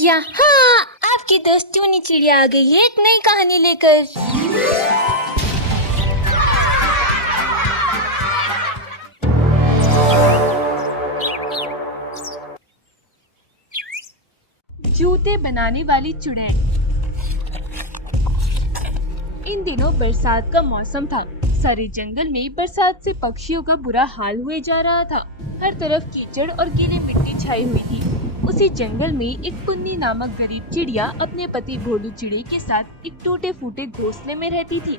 यहाँ आपकी दोस्त टूनी चिड़िया आ गई है एक नई कहानी लेकर। जूते बनाने वाली चुड़ैल। इन दिनों बरसात का मौसम था। सारे जंगल में बरसात से पक्षियों का बुरा हाल हुए जा रहा था। हर तरफ कीचड़ और गीली मिट्टी छाई हुई थी। उसी जंगल में एक पुन्नी नामक गरीब चिड़िया अपने पति भोलू चिड़े के साथ एक टूटे फूटे घोंसले में रहती थी।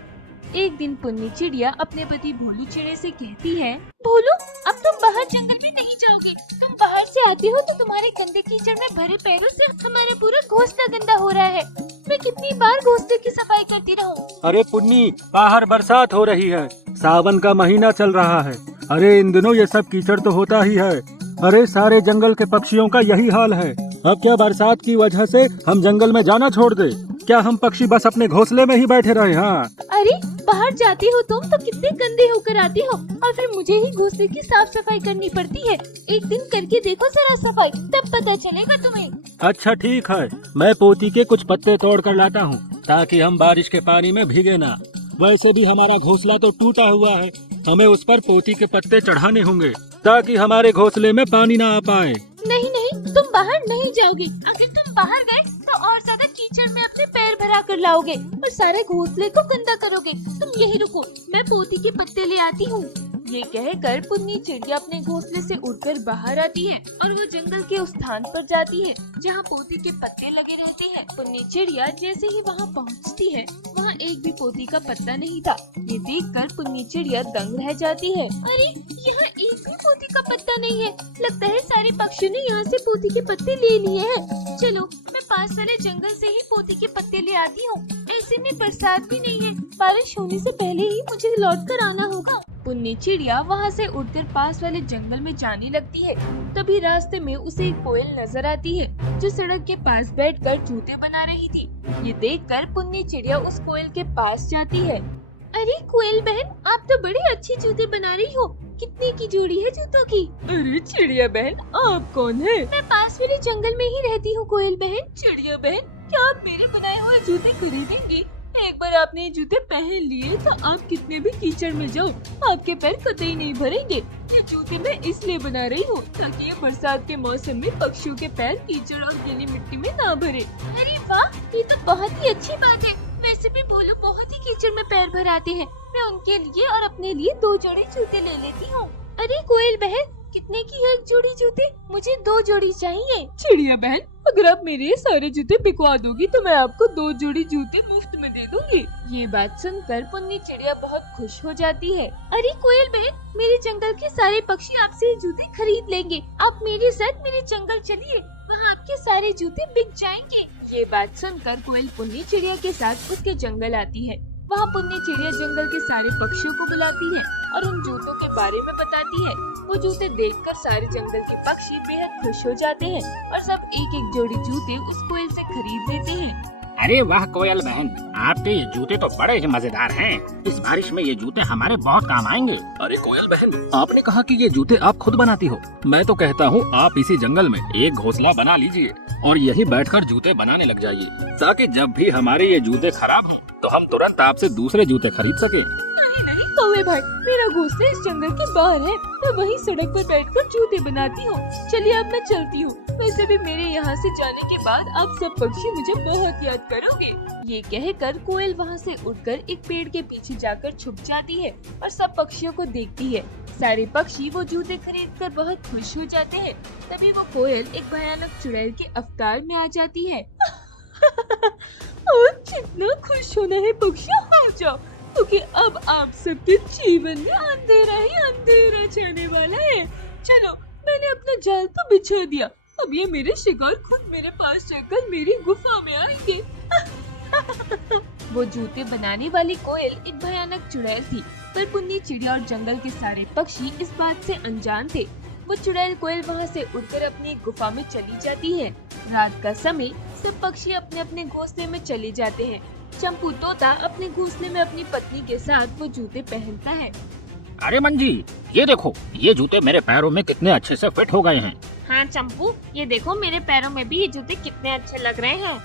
एक दिन पुन्नी चिड़िया अपने पति भोलू चिड़े से कहती है, भोलू, अब तुम बाहर जंगल में नहीं जाओगे। तुम बाहर से आते हो तो तुम्हारे गंदे कीचड़ में भरे पैरों से हमारा पूरा घोंसला गंदा हो रहा है। मैं कितनी बार घोंसले की सफाई करती रहूं। अरे पुन्नी, बाहर बरसात हो रही है, सावन का महीना चल रहा है। अरे इन दिनों ये सब कीचड़ तो होता ही है। अरे सारे जंगल के पक्षियों का यही हाल है। अब क्या बरसात की वजह से हम जंगल में जाना छोड़ दे? क्या हम पक्षी बस अपने घोंसले में ही बैठे रहे? हाँ, अरे बाहर जाती हो तुम तो कितने गंदे होकर आती हो और फिर मुझे ही घोंसले की साफ सफाई करनी पड़ती है। एक दिन करके देखो जरा सफाई, तब पता चलेगा तुम्हें। अच्छा ठीक है, मैं पोती के कुछ पत्ते तोड़ कर लाता हूँ ताकि हम बारिश के पानी में भीगे ना। वैसे भी हमारा घोंसला तो टूटा हुआ है, हमें उस पर पोती के पत्ते चढ़ाने होंगे ताकि हमारे घोंसले में पानी ना आ पाए। नहीं नहीं, तुम बाहर नहीं जाओगे। अगर तुम बाहर गए तो और ज्यादा कीचड़ में अपने पैर भरा कर लाओगे और सारे घोंसले को गंदा करोगे। तुम यही रुको, मैं पोती के पत्ते ले आती हूँ। ये कहकर पुन्नी चिड़िया अपने घोंसले से उड़कर बाहर आती है और वो जंगल के उस स्थान पर जाती है जहाँ पोती के पत्ते लगे रहते हैं। पुन्नी चिड़िया जैसे ही वहाँ पहुँचती है, वहाँ एक भी पोती का पत्ता नहीं था। ये देखकर पुन्नी चिड़िया दंग रह जाती है। अरे यहाँ एक भी पोती का पत्ता नहीं है। लगता है सारे पक्षियों ने यहाँ से पोती के पत्ते ले लिए हैं। चलो मैं पास वाले जंगल से ही पोती के पत्ते ले आती हूँ। ऐसे में बरसात भी नहीं है, बारिश होने से पहले ही मुझे लौट कर आना होगा। पुन्नी चिड़िया वहाँ से उड़कर पास वाले जंगल में जाने लगती है। तभी रास्ते में उसे एक कोयल नजर आती है जो सड़क के पास बैठकर जूते बना रही थी। ये देखकर पुन्नी चिड़िया उस कोयल के पास जाती है। अरे कोयल बहन, आप तो बड़े अच्छे जूते बना रही हो। कितने की जोड़ी है जूतों की? अरे चिड़िया बहन, आप कौन है? मैं पास वाले जंगल में ही रहती हूँ कोयल बहन। चिड़िया बहन, क्या आप मेरे बनाए हुए जूते खरीदेंगे? एक बार आपने ये जूते पहन लिए तो आप कितने भी कीचड़ में जाओ, आपके पैर कतई नहीं भरेंगे। ये जूते मैं इसलिए बना रही हूँ ताकि ये बरसात के मौसम में पक्षियों के पैर कीचड़ और गीली मिट्टी में ना भरे। अरे वाह, ये तो बहुत ही अच्छी बात है। वैसे भी भोलू बहुत ही कीचड़ में पैर भराते हैं। मैं उनके लिए और अपने लिए 2 जोड़ी जूते ले लेती हूँ। अरे कोयल बहन, कितने की है एक जोड़ी जूते? मुझे 2 जोड़ी चाहिए। चिड़िया बहन, अगर आप मेरे ये सारे जूते बिकवा दोगी तो मैं आपको 2 जोड़ी जूते मुफ्त में दे दूंगी। ये बात सुनकर पुन्नी चिड़िया बहुत खुश हो जाती है। अरे कोयल बहन, मेरे जंगल के सारे पक्षी आपसे ये जूते खरीद लेंगे। आप मेरे साथ मेरे जंगल चलिए, वहाँ आपके सारे जूते बिक जाएंगे। ये बात सुनकर कोयल पुन्नी चिड़िया के साथ उसके जंगल आती है। वहाँ पुन्नी चिड़िया जंगल के सारे पक्षियों को बुलाती है और उन जूतों के बारे में बताती है। वो जूते देखकर सारे जंगल के पक्षी बेहद खुश हो जाते हैं और सब एक एक जोड़ी जूते उस कोयल से खरीद लेते हैं। अरे वाह कोयल बहन, आपके ये जूते तो बड़े ही मजेदार हैं। इस बारिश में ये जूते हमारे बहुत काम आएंगे। अरे कोयल बहन, आपने कहा कि ये जूते आप खुद बनाती हो। मैं तो कहता हूँ आप इसी जंगल में एक घोंसला बना लीजिए और यही बैठकर जूते बनाने लग जाइए ताकि जब भी हमारे ये जूते खराब हों तो हम तुरंत आपसे दूसरे जूते खरीद सके। कौवे भाई, मेरा घोंसला इस जंगल के बाहर है, मैं वहीं सड़क पर बैठकर जूते बनाती हूँ। चलिए अब मैं चलती हूँ। वैसे भी मेरे यहाँ से जाने के बाद आप सब पक्षी मुझे बहुत याद करोगे। ये कहकर कोयल वहाँ से उठकर एक पेड़ के पीछे जाकर छुप जाती है और सब पक्षियों को देखती है। सारे पक्षी वो जूते खरीदकर बहुत खुश हो जाते हैं। तभी वो कोयल एक भयानक चुड़ैल के अवतार में आ जाती है। और कितना खुश होना है पक्षियों, हो जाओ, क्योंकि अब आप सबके जीवन में अंधेरा ही अंधेरा छाने वाला है। चलो, मैंने अपना जाल तो बिछा दिया, अब ये मेरे शिकार खुद मेरे पास चलकर मेरी गुफा में आएंगे। वो जूते बनाने वाली कोयल एक भयानक चुड़ैल थी, पर पुन्नी चिड़िया और जंगल के सारे पक्षी इस बात से अनजान थे। वो चुड़ैल कोयल वहाँ से उड़कर अपनी गुफा में चली जाती है। रात का समय सब पक्षी अपने अपने घोंसले में चले जाते हैं। चंपू तोता अपने घोंसले में अपनी पत्नी के साथ वो जूते पहनता है। अरे मंजी, ये देखो, ये जूते मेरे पैरों में कितने अच्छे से फिट हो गए हैं। हाँ चंपू, ये देखो मेरे पैरों में भी ये जूते कितने अच्छे लग रहे हैं।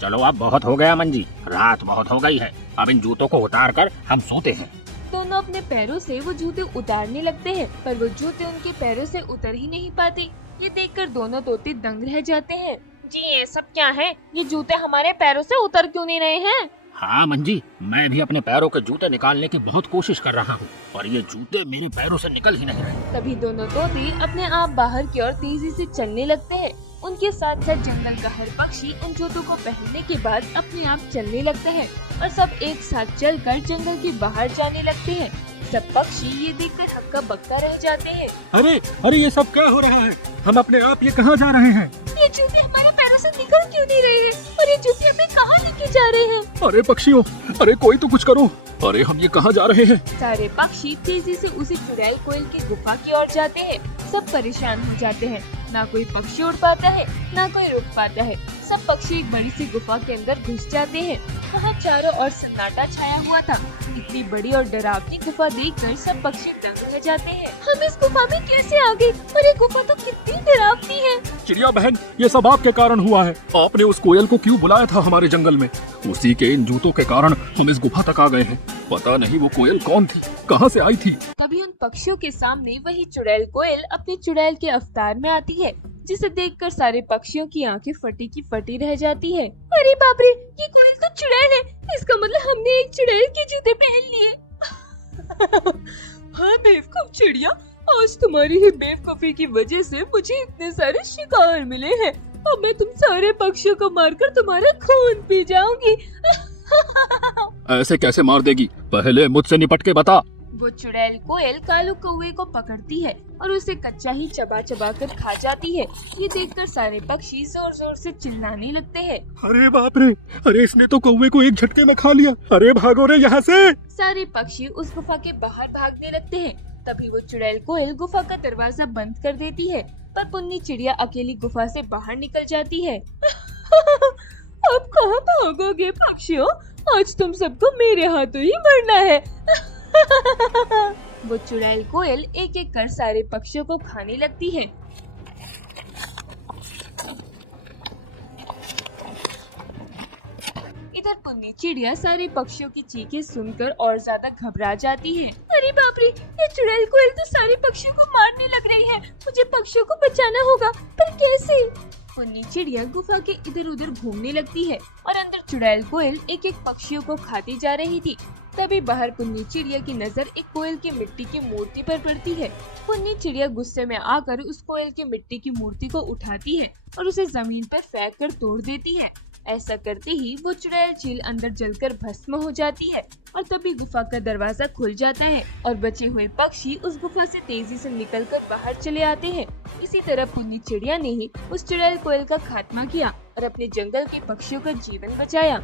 चलो अब बहुत हो गया मंजी, रात बहुत हो गई है, अब इन जूतों को उतार कर हम सोते हैं। दोनों अपने पैरों से वो जूते उतारने लगते हैं, पर वो जूते उनके पैरों से उतर ही नहीं पाते। ये देखकर दोनों तोते दंग रह जाते हैं। जी ये सब क्या है? ये जूते हमारे पैरों से उतर क्यों नहीं रहे हैं? हाँ मंजी, मैं भी अपने पैरों के जूते निकालने की बहुत कोशिश कर रहा हूँ, और ये जूते मेरे पैरों से निकल ही नहीं रहे। तभी दोनों तोते अपने आप बाहर की ओर तेजी से चलने लगते हैं। उनके साथ साथ जंगल का हर पक्षी उन जूतों को पहनने के बाद अपने आप चलने लगता है और सब एक साथ चलकर जंगल के बाहर जाने लगते हैं। सब पक्षी ये देखकर हक्का बक्का रह जाते हैं। अरे अरे ये सब क्या हो रहा है? हम अपने आप ये कहाँ जा रहे हैं? ये जूते हमारे पैरों से निकल क्यों नहीं रहे हैं? और ये जूते हमें कहाँ लेके जा रहे हैं? अरे पक्षियों, अरे कोई तो कुछ करो। अरे हम ये कहाँ जा रहे हैं? सारे पक्षी तेजी से उसी चुड़ैल कोयल की गुफा की ओर जाते हैं। सब परेशान हो जाते हैं, ना कोई पक्षी उड़ पाता है, ना कोई रुक पाता है। सब पक्षी एक बड़ी सी गुफा के अंदर घुस जाते हैं। वहाँ चारों ओर सन्नाटा छाया हुआ था। इतनी बड़ी और डरावनी गुफा देखकर सब पक्षी दंग रह जाते हैं। हम इस गुफा में कैसे आ गए? और ये गुफा तो कितनी डरावनी है। चिड़िया बहन, ये सब आपके कारण हुआ है। आपने उस कोयल को क्यों बुलाया था हमारे जंगल में? उसी के इन जूतों के कारण हम इस गुफा तक आ गए हैं। पता नहीं वो कोयल कौन थी, कहाँ से आई थी। तभी उन पक्षियों के सामने वही चुड़ैल कोयल अपने चुड़ैल के अवतार में आती है, जिसे देखकर सारे पक्षियों की आंखें फटी की फटी रह जाती है। अरे बाप रे, ये कोयल तो चुड़ैल है। इसका मतलब हमने एक चुड़ैल के जूते पहन लिए। हाँ बेवकूफ चिड़िया, आज तुम्हारी ही बेवकूफी की वजह से मुझे इतने सारे शिकार मिले हैं। अब मैं तुम सारे पक्षियों को मारकर तुम्हारा खून पी जाऊंगी। ऐसे कैसे मार देगी? पहले मुझसे निपट के बता। वो चुड़ैल कोयल कालू कौवे को पकड़ती है और उसे कच्चा ही चबा चबा कर खा जाती है। ये देखकर सारे पक्षी जोर जोर से चिल्लाने लगते हैं। अरे बाप रे, अरे इसने तो कौवे को एक झटके में खा लिया। अरे भागो रे यहाँ से। सारे पक्षी उस गुफा के बाहर भागने लगते हैं। तभी वो चुड़ैल कोयल गुफा का दरवाजा बंद कर देती है, पर पुन्नी चिड़िया अकेली गुफा से बाहर निकल जाती है। अब कहाँ भागोगे पक्षियों? आज तुम सबको मेरे हाथों ही मरना है। वो चुड़ैल कोयल एक एक कर सारे पक्षियों को खाने लगती है। इधर पुन्नी चिड़िया सारे पक्षियों की चीखें सुनकर और ज्यादा घबरा जाती है। अरे बाप रे, ये चुड़ैल कोयल तो सारे पक्षियों को मारने लग रही है। मुझे पक्षियों को बचाना होगा, पर कैसे? पुन्नी चिड़िया गुफा के इधर उधर घूमने लगती है और अंदर चुड़ैल कोयल एक एक पक्षियों को खाती जा रही थी। तभी बाहर पुन्नी चिड़िया की नजर एक कोयल की मिट्टी की मूर्ति पर पड़ती है। पुन्नी चिड़िया गुस्से में आकर उस कोयल की मिट्टी की मूर्ति को उठाती है और उसे जमीन पर फेंक कर तोड़ देती है। ऐसा करते ही वो चुड़ैल चील अंदर जलकर भस्म हो जाती है और तभी गुफा का दरवाजा खुल जाता है और बचे हुए पक्षी उस गुफा से तेजी से निकलकर बाहर चले आते हैं। इसी तरह पुन्नी चिड़िया ने ही उस चुड़ैल कोयल का खात्मा किया और अपने जंगल के पक्षियों का जीवन बचाया।